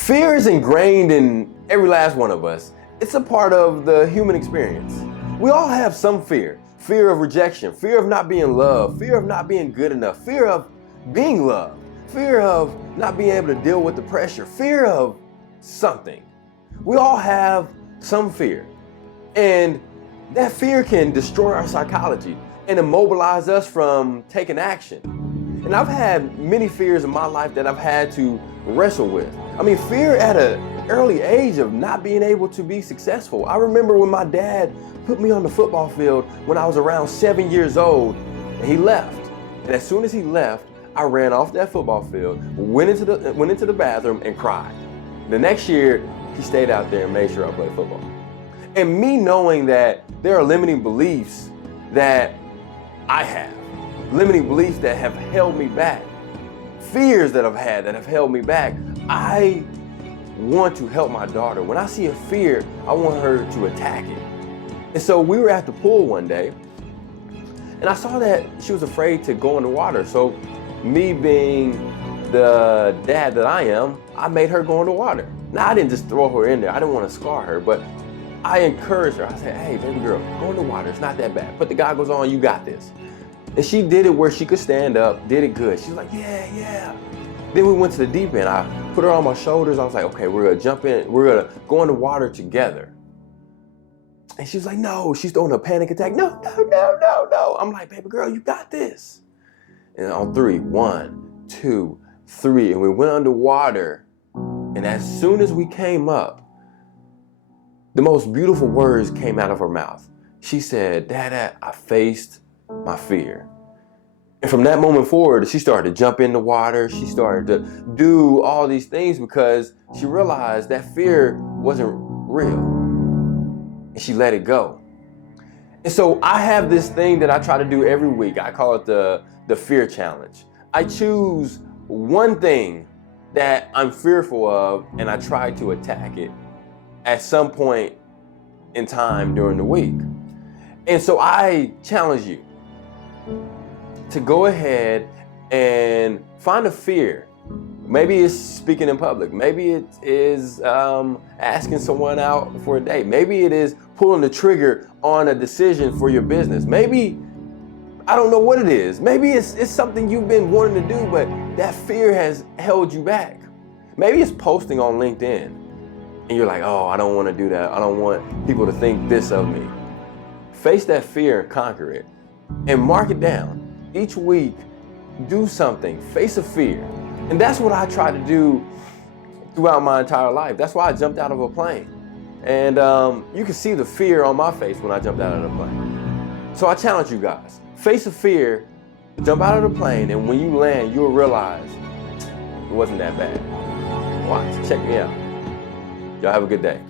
Fear is ingrained in every last one of us. It's a part of the human experience. We all have some fear. Fear of rejection, fear of not being loved, fear of not being good enough, fear of being loved, fear of not being able to deal with the pressure, fear of something. We all have some fear. And that fear can destroy our psychology and immobilize us from taking action. And I've had many fears in my life that I've had to wrestle with. I mean, fear at an early age of not being able to be successful. I remember when my dad put me on the football field when I was around 7 years old, and he left. And as soon as he left, I ran off that football field, went into the bathroom and cried. The next year, he stayed out there and made sure I played football. And me knowing that there are limiting beliefs that I have, limiting beliefs that have held me back, fears that I've had that have held me back, I want to help my daughter. When I see a fear, I want her to attack it. And so we were at the pool one day, and I saw that she was afraid to go in the water. So me being the dad that I am, I made her go in the water. Now, I didn't just throw her in there. I didn't want to scar her, but I encouraged her. I said, hey, baby girl, go in the water. It's not that bad. Put the goggles on, you got this. And she did it where she could stand up, did it good. She was like, yeah. Then we went to the deep end. I put her on my shoulders. I was like, okay, we're gonna jump in. We're gonna go in the water together. And she was like, no, she's throwing a panic attack. No. I'm like, baby girl, you got this. And on 3, 1, 2, 3, and we went underwater. And as soon as we came up, the most beautiful words came out of her mouth. She said, Dada, I faced my fear. And from that moment forward, she started to jump in the water. She started to do all these things because she realized that fear wasn't real. And she let it go. And so I have this thing that I try to do every week. I call it the fear challenge. I choose one thing that I'm fearful of, and I try to attack it at some point in time during the week. And so I challenge you to go ahead and find a fear. Maybe it's speaking in public. Maybe it is asking someone out for a date. Maybe it is pulling the trigger on a decision for your business. Maybe, I don't know what it is. Maybe it's something you've been wanting to do, but that fear has held you back. Maybe it's posting on LinkedIn and you're like, oh, I don't want to do that. I don't want people to think this of me. Face that fear and conquer it and mark it down. Each week, do something, face a fear. And that's what I try to do throughout my entire life. That's why I jumped out of a plane. And you can see the fear on my face when I jumped out of the plane. So I challenge you guys, face a fear, jump out of the plane, and when you land, you'll realize it wasn't that bad. Watch, check me out. Y'all have a good day.